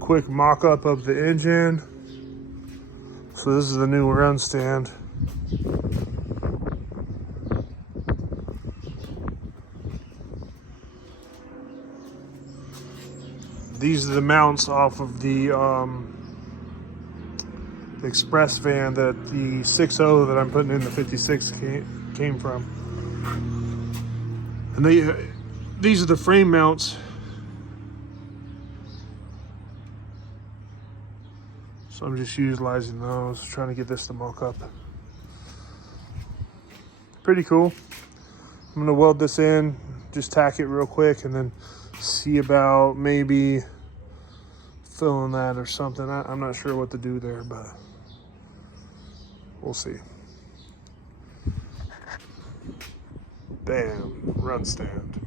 quick mock-up of the engine. So this is the new run stand. These are the mounts off of the express van that the 6.0 that I'm putting in the 56 came from. And these are the frame mounts. So I'm just utilizing those, trying to get this to mock up. Pretty cool. I'm gonna weld this in, just tack it real quick, and then see about maybe filling that or something. I'm not sure what to do there, but we'll see. Bam, run stand.